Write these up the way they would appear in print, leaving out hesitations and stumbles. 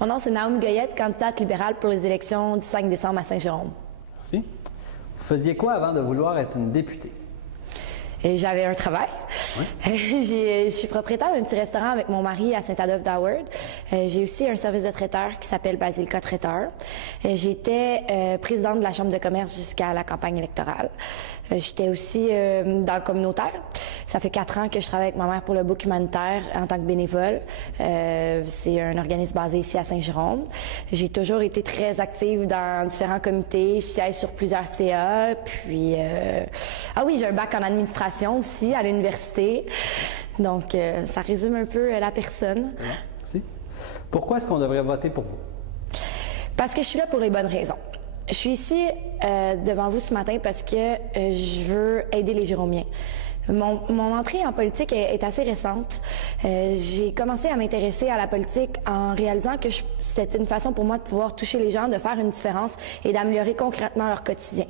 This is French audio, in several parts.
Mon nom, c'est Naomi Goyette, candidate libérale pour les élections du 5 décembre à Saint-Jérôme. Merci. Vous faisiez quoi avant de vouloir être une députée? J'avais un travail. Oui. Je suis propriétaire d'un petit restaurant avec mon mari à Saint-Adolphe-d'Howard. J'ai aussi un service de traiteur qui s'appelle Basilica Traiteur. J'étais présidente de la Chambre de commerce jusqu'à la campagne électorale. J'étais aussi dans le communautaire. Ça fait 4 ans que je travaille avec ma mère pour le Book humanitaire en tant que bénévole. C'est un organisme basé ici à Saint-Jérôme. J'ai toujours été très active dans différents comités. Je siège sur plusieurs CA. Puis, ah oui, j'ai un bac en administration aussi à l'université. Donc, ça résume un peu la personne. Merci. Pourquoi est-ce qu'on devrait voter pour vous? Parce que je suis là pour les bonnes raisons. Je suis ici devant vous ce matin parce que je veux aider les Jéromiens. Mon entrée en politique est assez récente. J'ai commencé à m'intéresser à la politique en réalisant que c'était une façon pour moi de pouvoir toucher les gens, de faire une différence et d'améliorer concrètement leur quotidien.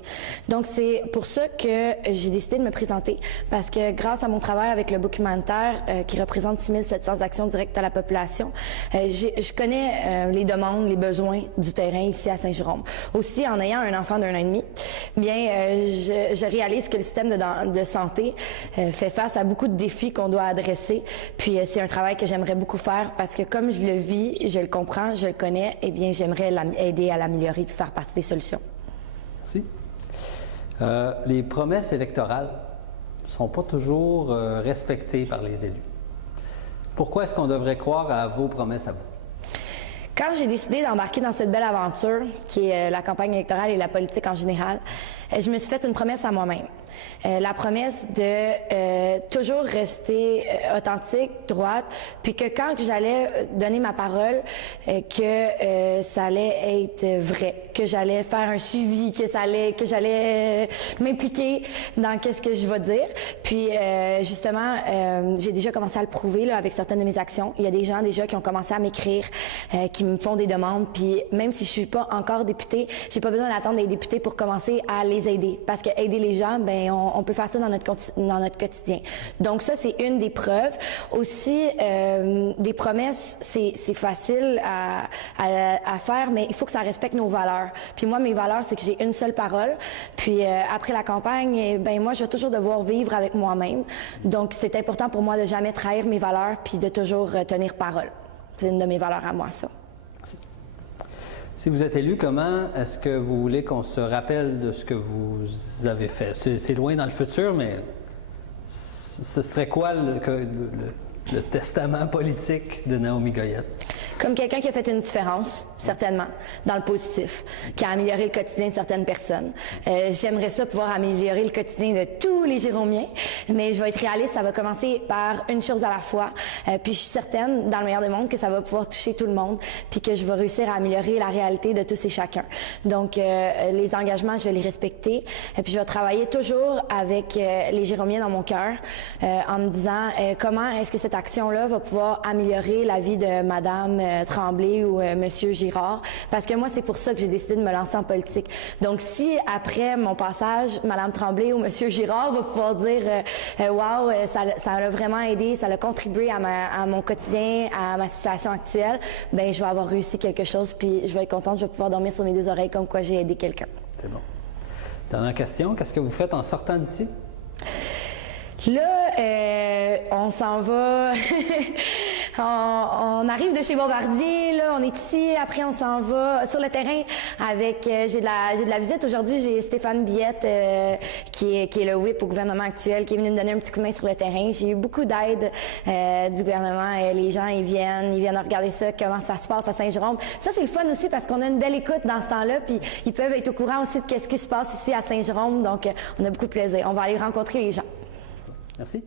Donc, c'est pour ça que j'ai décidé de me présenter, parce que grâce à mon travail avec le Book humanitaire, qui représente 6700 actions directes à la population, je connais les demandes, les besoins du terrain ici à Saint-Jérôme. Aussi, en ayant un enfant d'1 an et demi, bien, je réalise que le système de santé fait face à beaucoup de défis qu'on doit adresser. Puis c'est un travail que j'aimerais beaucoup faire parce que comme je le vis, je le comprends, je le connais, eh bien j'aimerais aider à l'améliorer et faire partie des solutions. Merci. Les promesses électorales ne sont pas toujours respectées par les élus. Pourquoi est-ce qu'on devrait croire à vos promesses à vous? Quand j'ai décidé d'embarquer dans cette belle aventure, qui est la campagne électorale et la politique en général, je me suis fait une promesse à moi-même. La promesse de toujours rester authentique, droite, puis que quand j'allais donner ma parole, que ça allait être vrai, que j'allais faire un suivi, que j'allais m'impliquer dans qu'est-ce que je vais dire. Puis justement, j'ai déjà commencé à le prouver là, avec certaines de mes actions. Il y a des gens déjà qui ont commencé à m'écrire, qui me font des demandes. Puis même si je suis pas encore députée, j'ai pas besoin d'attendre des députés pour commencer à les aider, parce que aider les gens, ben on peut faire ça dans notre quotidien. Donc ça, c'est une des preuves. Aussi, des promesses, c'est facile à faire, mais il faut que ça respecte nos valeurs. Puis moi, mes valeurs, c'est que j'ai une seule parole. Puis après la campagne, ben moi, je vais toujours devoir vivre avec moi-même. Donc c'est important pour moi de jamais trahir mes valeurs, puis de toujours tenir parole. C'est une de mes valeurs à moi, ça. Merci. Si vous êtes élu, comment est-ce que vous voulez qu'on se rappelle de ce que vous avez fait? C'est loin dans le futur, mais ce serait quoi le testament politique de Naomi Goyette? Comme quelqu'un qui a fait une différence, certainement, dans le positif, qui a amélioré le quotidien de certaines personnes. J'aimerais ça pouvoir améliorer le quotidien de tous les Jéromiens, mais je vais être réaliste, ça va commencer par une chose à la fois. Puis je suis certaine, dans le meilleur des mondes, que ça va pouvoir toucher tout le monde, puis que je vais réussir à améliorer la réalité de tous et chacun. Donc, les engagements, je vais les respecter. Et puis je vais travailler toujours avec les Jéromiens dans mon cœur, en me disant comment est-ce que cette action-là va pouvoir améliorer la vie de Madame Tremblay ou Monsieur Girard, parce que moi, c'est pour ça que j'ai décidé de me lancer en politique. Donc, si après mon passage, Madame Tremblay ou Monsieur Girard va pouvoir dire wow, ça a vraiment aidé, ça a contribué à mon quotidien, à ma situation actuelle, ben je vais avoir réussi quelque chose, puis je vais être contente, je vais pouvoir dormir sur mes 2 oreilles comme quoi j'ai aidé quelqu'un. C'est bon. Dernière question, qu'est-ce que vous faites en sortant d'ici? Là, on s'en va, on arrive de chez Bombardier, là, on est ici, après on s'en va sur le terrain avec, j'ai de la visite. Aujourd'hui, j'ai Stéphane Billette, qui est le whip au gouvernement actuel, qui est venu me donner un petit coup de main sur le terrain. J'ai eu beaucoup d'aide du gouvernement. Les gens, ils viennent regarder ça, comment ça se passe à Saint-Jérôme. Ça, c'est le fun aussi parce qu'on a une belle écoute dans ce temps-là, puis ils peuvent être au courant aussi de qu'est-ce qui se passe ici à Saint-Jérôme. Donc, on a beaucoup de plaisir. On va aller rencontrer les gens. Merci.